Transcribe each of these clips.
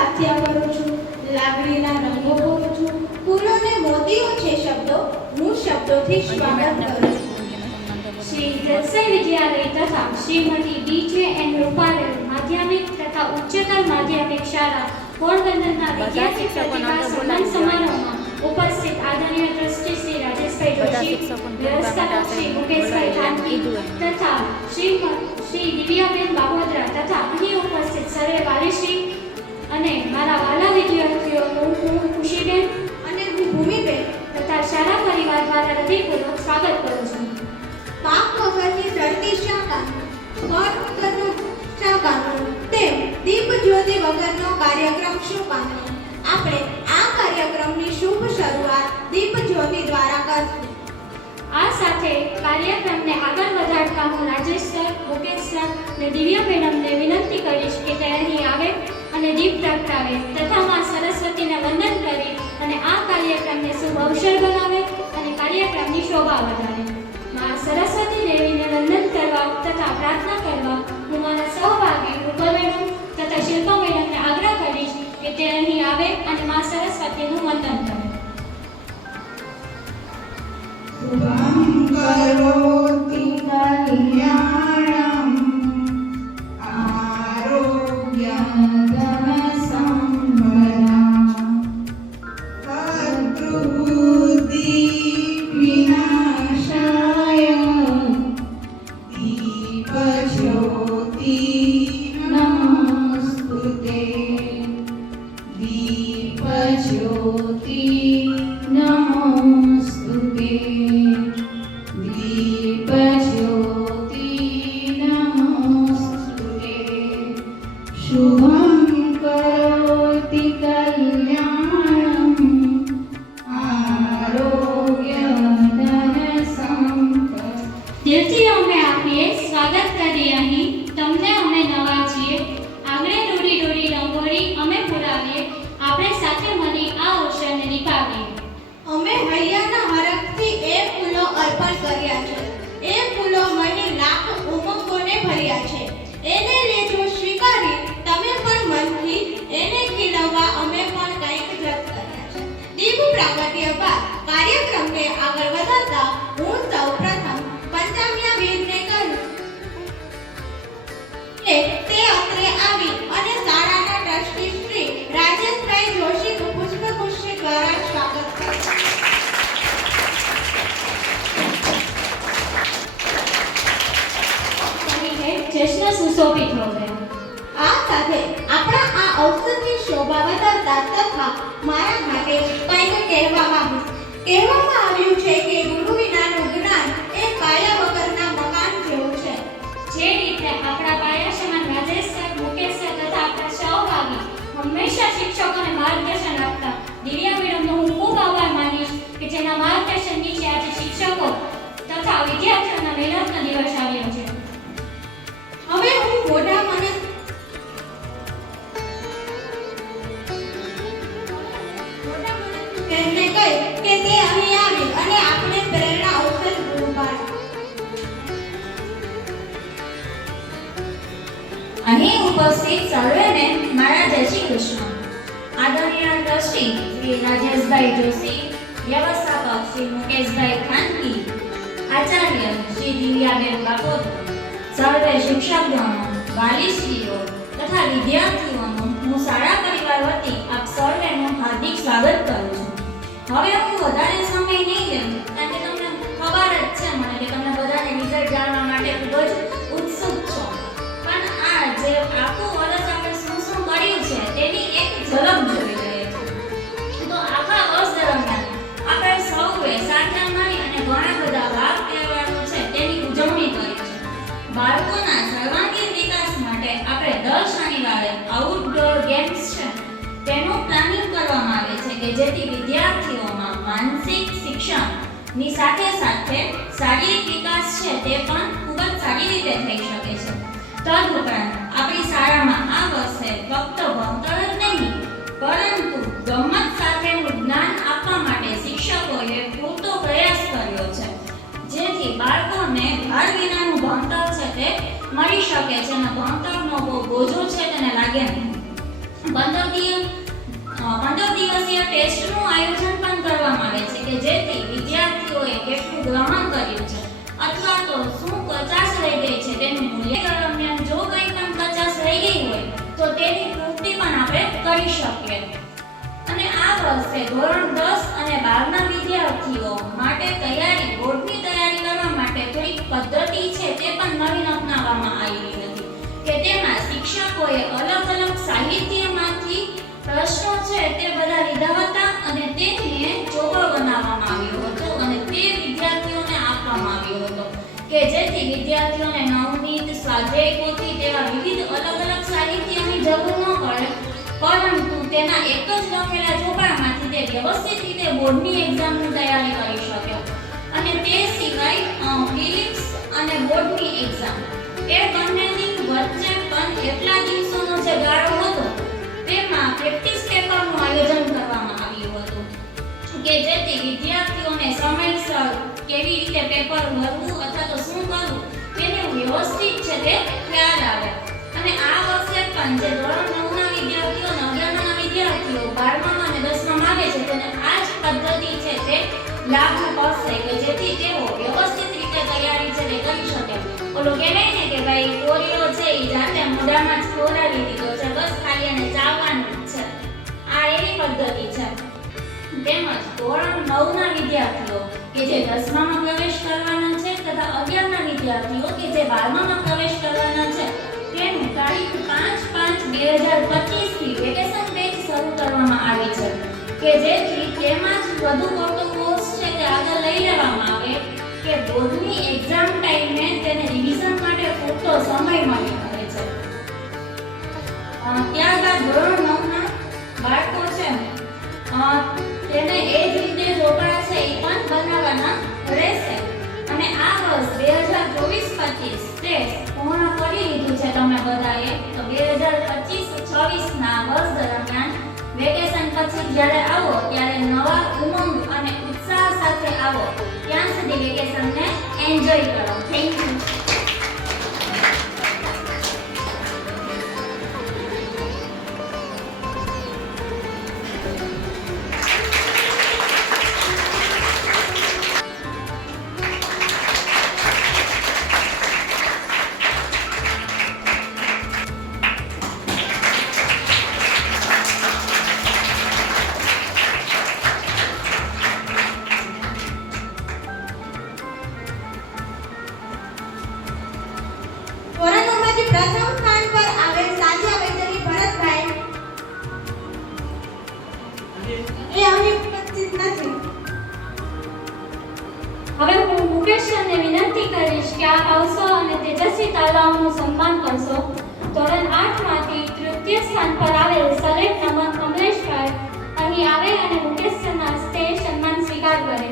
સાથિયા કરું છું, લાગણીના રંગો ભરું છું, ફૂલોને મોતીઓ છે શબ્દો, હું શબ્દોથી સ્વાગત કરું છું. શ્રી જલસાઈ વિદ્યાલય તથા શ્રીમતી BJN રૂપારેલ માધ્યમિક તથા ઉચ્ચતર માધ્યમિક શાળા પોરબંદરના વિદ્યાર્થી પ્રતિભા સન્માન સમારોહમાં ઉપસ્થિત આદરણીય ટ્રસ્ટી શ્રી રાજેશભાઈ જોશી, વ્યવસ્થાપક શ્રી મુકેશભાઈ ખાનકી તથા શ્રી દિવ્યાબેન બાબોદરા તથા અહીં ઉપસ્થિત સર્વે વાલીશ્રી અને મારા વાલા વિદ્યાર્થીઓનું હું ખુશીબેન અને હું ભૂમિબેન તથા શાળા પરિવાર દ્વારા હૃદયપૂર્વક સ્વાગત કરું છું. પાક વગરની ધરતી શાકાનું, ફળ વગરનું શાકાનું, તેમ દીપ જ્યોતિ વગરનો કાર્યક્રમ શું કામનો? આપણે આ કાર્યક્રમની શુભ શરૂઆત દીપ જ્યોતિ દ્વારા કરશું. આ સાથે કાર્યક્રમને આગળ વધારતા હું રાજેશ સર, મુકેશ સર અને દિવ્યા મેડમને વિનંતી કરીશ કે તે અહીં આવે અને દીપ પ્રગટાવે તથા માં સરસ્વતીને વંદન કરી અને આ કાર્યક્રમને શુભ અવસર બનાવે અને કાર્યક્રમની શોભા વધારે. માં સરસ્વતી દેવીને વંદન કરવા તથા પ્રાર્થના કરવા હું મારા સહભાગી રૂપલ મેડમ તથા શિલ્પા મેડમને આગ્રહ કરીશ કે તે અહીં આવે અને માં સરસ્વતીનું વંદન કરે. કરોતિ કલ્યાણમ આરોગ્યમ ધનસંપદામ શત્રુબુદ્ધિ વિનાશાય દીપજ્યોતિ નમોસ્તુતે દીપજ્યોતિ નમોસ્તુતે દીપજ્યોતિ નમોસ્તુતે શુભં કરોતિ કલ્યાણમ આરોગ્ય ધનસંપદા. દિલથી અમે આપીએ સ્વાગત કરીએ અહીં તમને અમે નવા છીએ. આંગણે દોરી દોરી રંગોળી અમે પુરાવીએ, આપણે સાથે મળી આ અવસરને નિભાવીએ. અમે હૈયાના હરખથી એ ફૂલો અર્પણ કર્યા છે, એ ફૂલો મની લાખ ઉમંગોને ભર્યા છે. એને લેજો સ્વીકારી તમે પણ મનથી, એને ખીલવવા અમે પણ કંઈક જત કર્યા છે. દીપ પ્રાગટ્ય બાદ કાર્યક્રમને આગળ વધારતા હું સૌપ્રથમ પંચામ્યા વીરને કહ્યું કે તે અત્રે આવી અને શાળાના ટ્રસ્ટી શ્રી રાજેશભાઈ જોશીનું પુષ્પગુચ્છ દ્વારા સ્વાગત કર્યું. જશ્ન સુશોભિત હો ગયો. આ સાથે આપણા આ અવસરની શોભા વધારતા તથા મારા માટે કંઈક કહેવામાં આવ્યું છે કે ગુરુ વિનાનું જ્ઞાન એ પાયા વગરના મકાન જેવું છે. જે રીતે આપણા પાયા સમાન રાજેશ સર, મુકેશ સર તથા આપણા સહભાગી હંમેશા શિક્ષકોને માર્ગદર્શન આપતા દિવ્યા મેડમનો હું ખૂબ આભાર માનીશ કે જેના માર્ગદર્શન નીચે આજે શિક્ષકો તથા વિદ્યાર્થીઓના મહેનતનો દિવસ આવ્યો છે. હવે હું મોઢા મને તેમને કહી કે તે અહીં આવી અને આપણે પ્રેરણા અવસર પૂરું પાડે. અહીં ઉપસ્થિત સર્વેને મારા જય શ્રી કૃષ્ણ. આદરણીય ટ્રસ્ટી શ્રી રાજેશભાઈ જોશી, વ્યવસ્થાપક શ્રી મુકેશભાઈ ખાનકી, આચાર્ય શ્રી દિવ્યાબેન બાબોદરા, સર્વે શિક્ષકગણો, વાલીશ્રીઓ તથા વિદ્યાર્થીઓનું હું શાળા પરિવાર વતી આપ સર્વેનું હાર્દિક સ્વાગત કરું છું. હવે હું વધારે સમય નહીં લેઉં કારણ કે તમને ખબર જ છે મને કે તમને બધાને રિઝલ્ટ જાણવા માટે ખૂબ જ ઉત્સુક છો. પણ આ જે આખું વર્ષ આપણે શું શું કર્યું છે તેની એક ઝલક જોઈ લઈએ છીએ. તો આખા વર્ષ દરમિયાન આપણે સૌએ સાથે મળી અને ઘણા બધા વાર તહેવારો છે તેની ઉજવણી કરી છે. બાળકોના સર્વાંગીણ વિકાસ માટે આપણે દર શનિવારે આઉટડોર ગેમ્સ છે તેનું પ્લાનિંગ કરવામાં આવે છે કે જેથી વિદ્યાર્થીઓમાં માનસિક શિક્ષણની સાથે સાથે શારીરિક વિકાસ છે તે પણ ખૂબ જ સારી રીતે થઈ શકે છે. તદુપરાંત આપણી શાળામાં આ વર્ષે ફક્ત ભણતર જ નહીં પરંતુ ગમત સાથેનું જ્ઞાન આપવા માટે શિક્ષકોએ પૂરતો પ્રયાસ કર્યો છે જેથી બાળકોને ભાર વિનાનું ભણતર છે તે મળી શકે છે અને ભણતરનો બોજો છે તેને લાગે નહીં. 15 દિવસ ટેસ્ટનું આયોજન પણ કરવામાં આવે છે કે જેથી વિદ્યાર્થીઓએ કેટલું ગ્રહણ કર્યું છે અથવા તો શું કચાશ રહી ગઈ છે તેનું મૂલ્ય દરમિયાન જો કંઈ પણ કચાશ રહી ગઈ હોય તો તેની પૂર્તિ પણ આપણે કરી શકીએ. અને આ વર્ષે ધોરણ 10 અને 12 ના વિદ્યાર્થીઓ માટે બોર્ડની તૈયારી કરવા માટે થોડીક પદ્ધતિ છે તે પણ નવીન અપનાવવામાં આવી હતી કે તેમાં શિક્ષકોએ અલગ સાહિત્યમાંથી પ્રશ્નો છે તે બધા લીધા હતા અને તેને ચોપડો બનાવવામાં આવ્યો હતો અને તે વિદ્યાર્થીઓને આપવામાં આવ્યો હતો કે જેથી વિદ્યાર્થીઓને નવનીત, સ્વાધ્યાય પોથી તેવા વિવિધ અલગ સાહિત્યની જરૂર ન પડે, પરંતુ તેના એક જ લખેલા ચોપડામાંથી તે વ્યવસ્થિત રીતે બોર્ડની એક્ઝામની તૈયારી કરી શકે. અને તે સિવાય પ્રિલિમ્સ અને બોર્ડની એક્ઝામ એ બંનેની વચ્ચે પણ એટલા દિવસોનો જે ગાળો હતો તેમાં પ્રેક્ટિસ પેપરનું આયોજન કરવામાં આવ્યું હતું કે જેથી વિદ્યાર્થીઓને સમયસર કેવી રીતે પેપર ભરવું અથવા તો શું કરવું તેનું વ્યવસ્થિત છે તે ખ્યાલ આવે. અને આ વર્ષે પણ જે ધોરણ 9 ના વિદ્યાર્થીઓ અને 11 ના વિદ્યાર્થીઓ 12મા અને 10મા આવે છે તેને આ જ પદ્ધતિ છે તે લાગુ પડશે કે જેથી તેઓ વ્યવસ્થિત રીતે તૈયારી છે તે કરી શકે. ઓલો કહેવાય ને કે ભાઈ કોરીઓ છે એ જાતે મોઢામાં જ ખોરાવી દીધો છે, બસ ખાલી એને ચાવવાનું જ છે. આ એવી પદ્ધતિ છે. તેમજ ધોરણ 9 ના વિદ્યાર્થીઓ કે જે 10મામાં પ્રવેશ કરવાના છે તથા 11 ના વિદ્યાર્થીઓ કે જે 12મામાં પ્રવેશ કરવાના છે તેનું તારીખ 5/5/2025 થી વેકેશન બેચ શરૂ કરવામાં આવી છે કે જેથી તેમાં જ વધુ પડતો કોર્સ છે તે આગળ લઈ લેવામાં આવે કે બોર્ડની એક્ઝામ ટાઈમે તેને રિવિઝન માટે પૂરતો સમય મળી રહે છે. ત્યારબાદ ધોરણ 9 ના બાળકો છે તેને એ જ રીતે ચોપડા છે એ પણ બનાવવાના રહેશે. અને આ વર્ષ 2024-25 તે પૂર્ણ કરી લીધું છે તમે બધાએ. તો 2025-26 ના વર્ષ દરમિયાન વેકેશન પછી જ્યારે આવો ત્યારે નવા ઉમંગ અને ઉત્સાહ સાથે આવો. ત્યાં સુધી વેકેશનને એન્જોય કરો. Thank you. ધોરણ 9 માંથી પ્રથમ સ્થાન પર આવેલ સાજિયા વૈદ્યની ભરતભાઈ એ અહીં ઉપસ્થિત નથી. હવે હું મુકેશ સરને વિનંતી કરીશ કે આપ આવશો અને તેજસ્વી તાલાઓનું સન્માન કરશો. ધોરણ 8 માંથી તૃતીય સ્થાન પર આવેલ સલેટ નમન કમલેશભાઈ અહીં આવે અને મુકેશ સરના હસ્તે સન્માન સ્વીકાર કરે.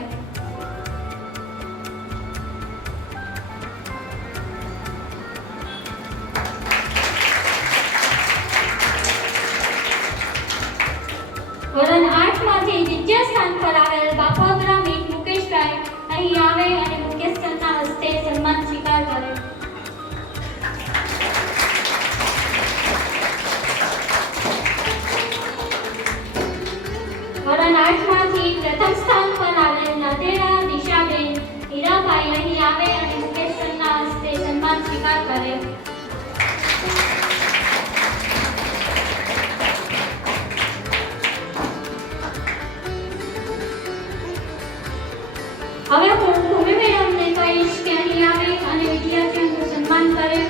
ધોરણ 8 માંથી દ્વિતીય સ્થાન પર આવેલ બાપોદરા મીત મુકેશભાઈ અહીં આવે અને મુકેશ સરના હસ્તે સન્માન સ્વીકાર કરે. ધોરણ 8 માંથી પ્રથમ સ્થાન પર આવેલ નાદેરા દિશાબેન હીરાભાઈ અહીં આવે અને મુકેશ સરના હસ્તે સન્માન સ્વીકાર કરે. હવે હું ભૂમિ મેડમને કહીશ કે અહીં આવે અને વિદ્યાર્થીઓનું સન્માન કરે.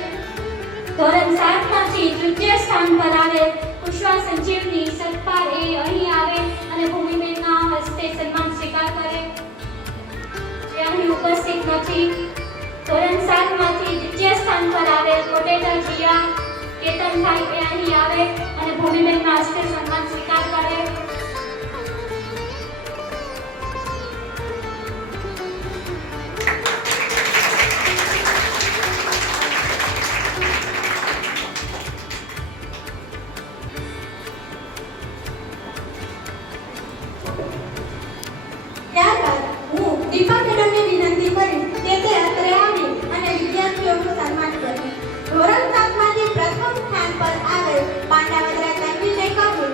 ધોરણ 7 માંથી તૃતીય સ્થાન પર આવેલ કુશવા સંજીવની સતપાલ એ અહીં આવે અને ભૂમિ મેડના હસ્તે સન્માન સ્વીકાર કરે. તે અહીં ઉપસ્થિત નથી. ધોરણ 7 માંથી દ્વિતીય સ્થાન પર આવેલ કોટેદર જીયા કેતનભાઈ એ અહીં આવે અને ભૂમિ મેડના હસ્તે સન્માન સ્વીકાર કરે. ત્યારબાદ હું દીપા મેડમને વિનંતી કરીશ કે તે અત્રે આવી અને વિદ્યાર્થીઓનું સન્માન કરે. ધોરણ 7 માંથી પ્રથમ સ્થાન પર આવેલ પાંડાવદરા તન્વી જયકબુલ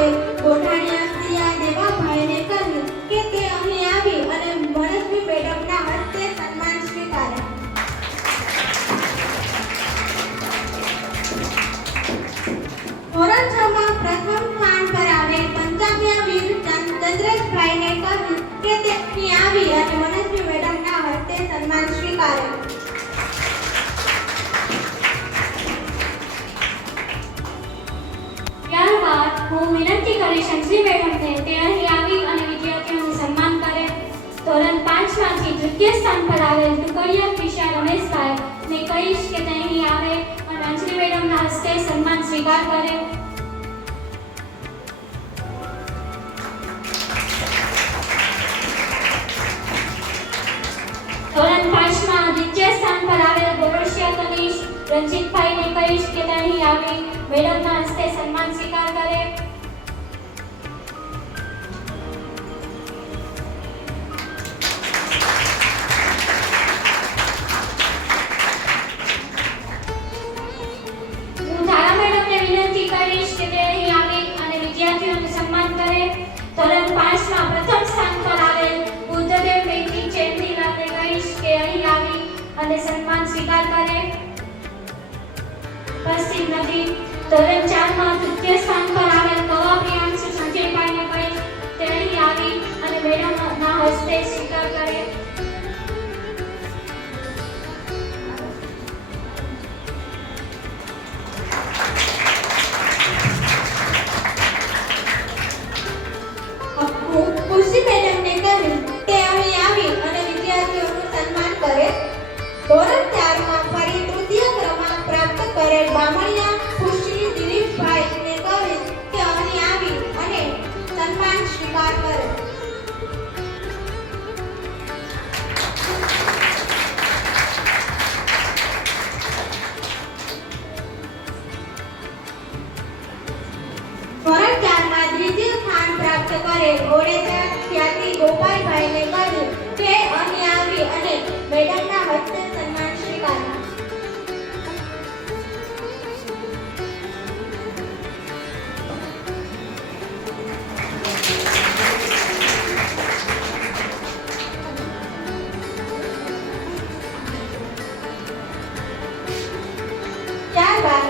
આવેલ ગોઠાણીયા સિયા દેવાભાઈને કહ્યું કે તે અહીં આવી અને મનસ્વી મેડમના હસ્તે સન્માન સ્વીકારે. ધોરણ 6 માં પ્રથમ સ્થાન પર આવેલ પંચામ્યા વીર ચંદ્રેશભાઈને કહ્યું કે તે અહીં આવી અને મનસ્વી મેડમના હસ્તે સન્માન સ્વીકારે. ત્યારબાદ હું વિનંતી કરીશ અંજલિ મેડમને તે અહીં આવી અને વિદ્યાર્થીઓનું સન્માન કરે. ધોરણ 5 માંથી તૃતીય સ્થાન પર આવેલ ટુકડિયા કિશા રમેશભાઈ ને કહીશ કે તે અહીં આવે અને અંજલિ મેડમના હસ્તે સન્માન સ્વીકાર કરે. ધોરણ 5 માં દ્વિતીય સ્થાન પર આવેલ ગોરસિયા તનીશ રંજીતભાઈને કહીશ કે તે અહીં આવી મેડમના હસ્તે સન્માન સ્વીકાર કરે. હું ધારા મેડમને વિનંતી કરીશ કે તે અહીં આવી અને વિદ્યાર્થીઓનું સન્માન કરે. ધોરણ 5 માં પ્રથમ સ્થાન પર આવેલ બુદ્ધદેવ બેટી ચેન્દીલાલને કહીશ કે અહીં આવી અને સન્માન સ્વીકાર કરે. પશ્ચિમ નદી ધોરણ 4 માં તૃતીય સ્થાન પર આવેલ કવા પ્રિયાંશુ સંજયભાઈને કહીશ તે અહીં આવી અને મેડમના હસ્તે સ્વીકાર કરે. હું ખુશી મેડમને કહ્યું કે અહીં આવી અને વિદ્યાર્થીઓનું સન્માન કરે. ધોરણ 4 માં ફરી તૃતીય ક્રમાંક પ્રાપ્ત કરેલ બામણિયા ખુશી દિલીપભાઈને કહ્યું કે અહીં આવી અને સન્માન સ્વીકાર કરે. ધોરણ 4 માં દ્વિતીય સ્થાન પ્રાપ્ત કરેલ ઓડેદરા ખ્યાતિ ગોપાલભાઈને કહ્યું કે અહીં આવી અને મેડમના હસ્તે સન્માન સ્વીકાર. ત્યારબાદ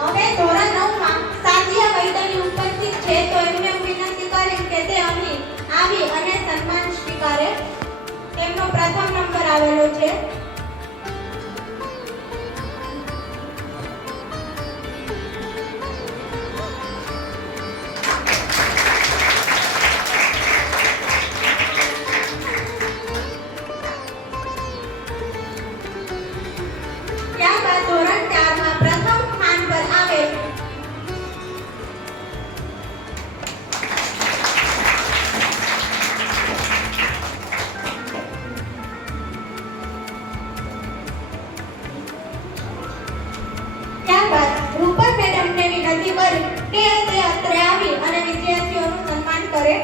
હવે ધોરણ 9 માં સાદિયા વૈદની ઉપસ્થિત છે તો એમને વિનંતી કરીશ કે તે અહીં આવી અને સન્માન સ્વીકારે. તેમનો પ્રથમ નંબર આવેલો છે. ત્યારબાદ ધોરણ 4 માં પ્રથમ સ્થાન પર આવેલ ત્યારબાદ રૂપા મેડમને વિનંતી કરી કે તે અત્રે આવી અને વિદ્યાર્થીઓનું સન્માન કરે.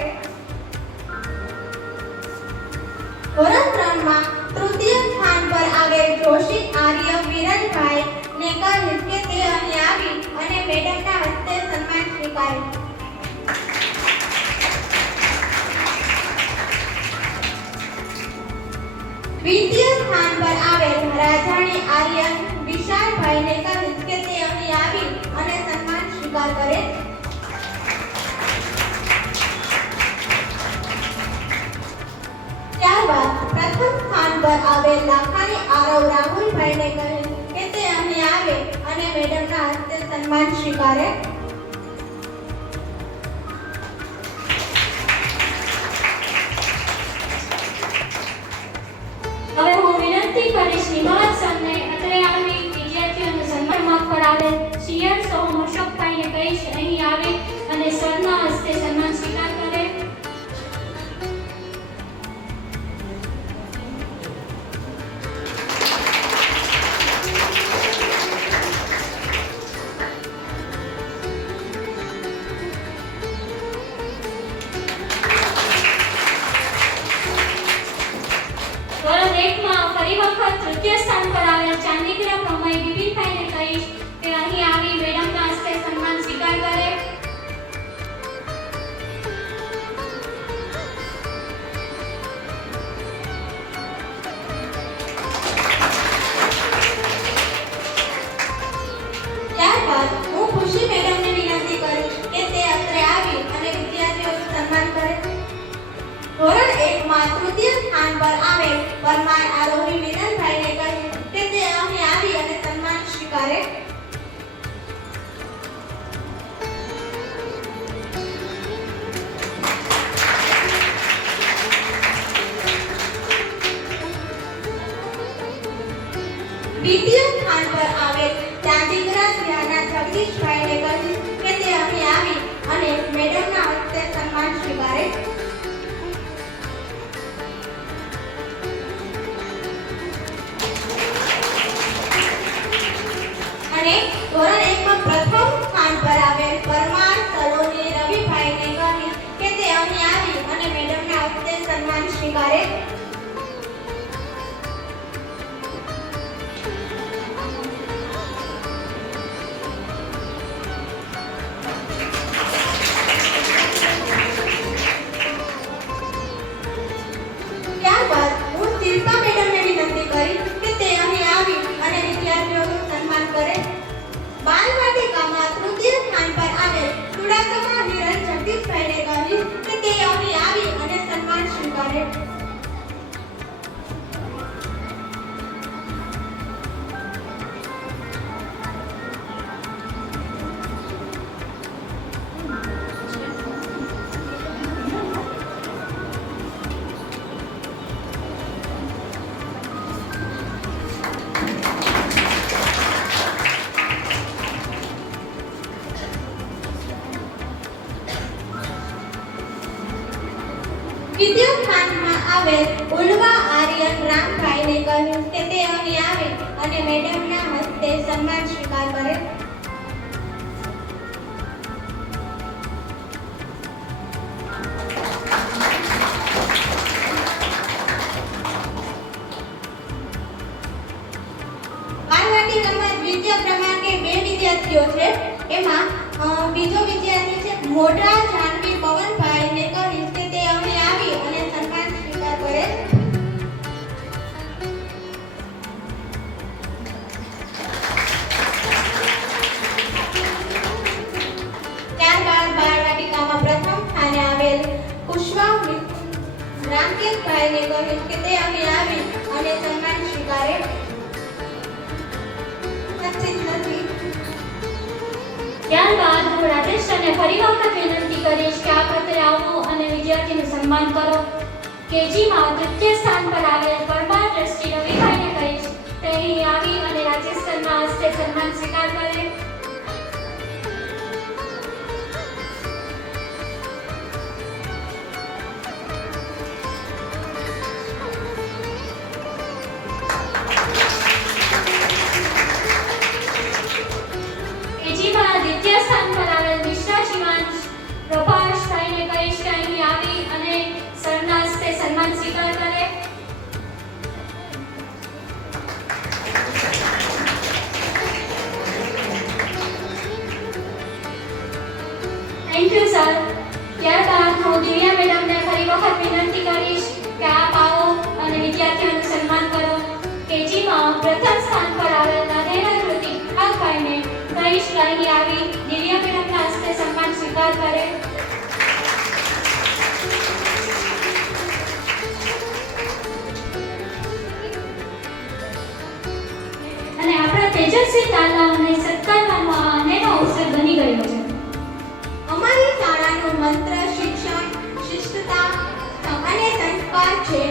ધોરણ 3 માં તૃતીય સ્થાન પર આવેલ જોશી આર્ય વિરલભાઈ ને કહ્યું કે તે અહીં આવી અને મેડમના હસ્તે સન્માન સ્વીકારે. દ્વિતીય સ્થાન પર આવેલ રાજાણી આર્યન વિશાલભાઈને કહ્યું કે તે અહીં આવી અને સન્માન સ્વીકાર કરે. ત્યારબાદ પ્રથમ સ્થાન પર આવેલ લાખાણી આરવ રાહુલભાઈને કહ્યું કે તે અહીં આવે અને મેડમના હસ્તે સન્માન સ્વીકારે. હવે હું વિનંતી કરીશ નિવાસ સરને અત્રે આવી વિદ્યાર્થીઓનું સન્માન કરાવે. શિયર સોમ અશોકભાઈને કહીશ અહીં આવે અને સરના હસ્તે સન્માન સ્વીકાર કરે. જગદીશભાઈને કહીશ કે તે અહીં આવી અને મેડમના હસ્તે સન્માન સ્વીકારે. અને ધોરણ 1 માં પ્રથમ સ્થાન પર આવેલ પરમાર સલોની રવિભાઈને કહીશ કે તે અહીં આવી અને મેડમના હસ્તે સન્માન સ્વીકારે. ત્યારબાદ હું શિલ્પા મેડમને વિનંતી કરીશ કે તે અહીં આવી અને વિદ્યાર્થીઓનું સન્માન કરે. બાલવાટિકામાં તૃતીય સ્થાન પર આવેલ ચુડાસમા હિરણ જગદીશભાઈને કહીશ કે તે અહીં આવી અને સન્માન સ્વીકારે. દ્વિતીય સ્થાનમાં આવેલ ઉલવા આર્યન રામભાઈને કહીશ કે તે અહીં આવે અને મેડમના હસ્તે સન્માન સ્વીકાર કરે. બાલવાટિકામાં દ્વિતીય ક્રમાંકે 2 વિદ્યાર્થીઓ છે. એમાં બીજો વિદ્યાર્થી છે મોઢા જાનવી પવનભાઈને કહીશ કે તે અહીં આવી અને સન્માન સ્વીકાર કરે. ત્યારબાદ બાળવાટિકામાં પ્રથમ સ્થાને આવેલ કુશવા રામકેશભાઈને કહીશ કે તે અહીં આવી અને સન્માન સ્વીકારે. ત્યારબાદ હું રાજેશ સરને ફરી વખત વિનંતી કરીશ કે આ વખતે આવો અને વિદ્યાર્થીનું સન્માન કરો. કેજીમાં તૃતીય સ્થાન પર આવેલ પરમાર ટ્રસ્ટી રવિભાઈને કહીશ તે અહીં આવી અને રાજેશ સરના હસ્તે સન્માન સ્વીકાર કરે. કેજીમાં દ્વિતીય સ્થાન પર આવેલ મિશ્રા શિવાંશ પ્રભાસભાઈને કહીશ કે અહીં આવી અને સરના હસ્તે સન્માન સ્વીકાર કરે. Thank you sir. ત્યારબાદ હું દિવ્યા મેડમને ફરી વખત વિનંતી કરીશ કે આપ આવો અને વિદ્યાર્થીઓનું સન્માન કરો. કેજીમાં પ્રથમ સ્થાન પર આવેલ નાદેરા કૃતિક ભાઈને કહીશ કે અહીં આવી દિવ્યા મેડમના હસ્તે સન્માન સ્વીકાર કરે. અને આપણા તેજસ્વી તાલાઓને સત્કારવાનો આ અનેરો અવસર બની ગયો છે. અમારી શાળાનું મંત્ર શિક્ષણ, શિસ્તતા અને સંસ્કાર છે.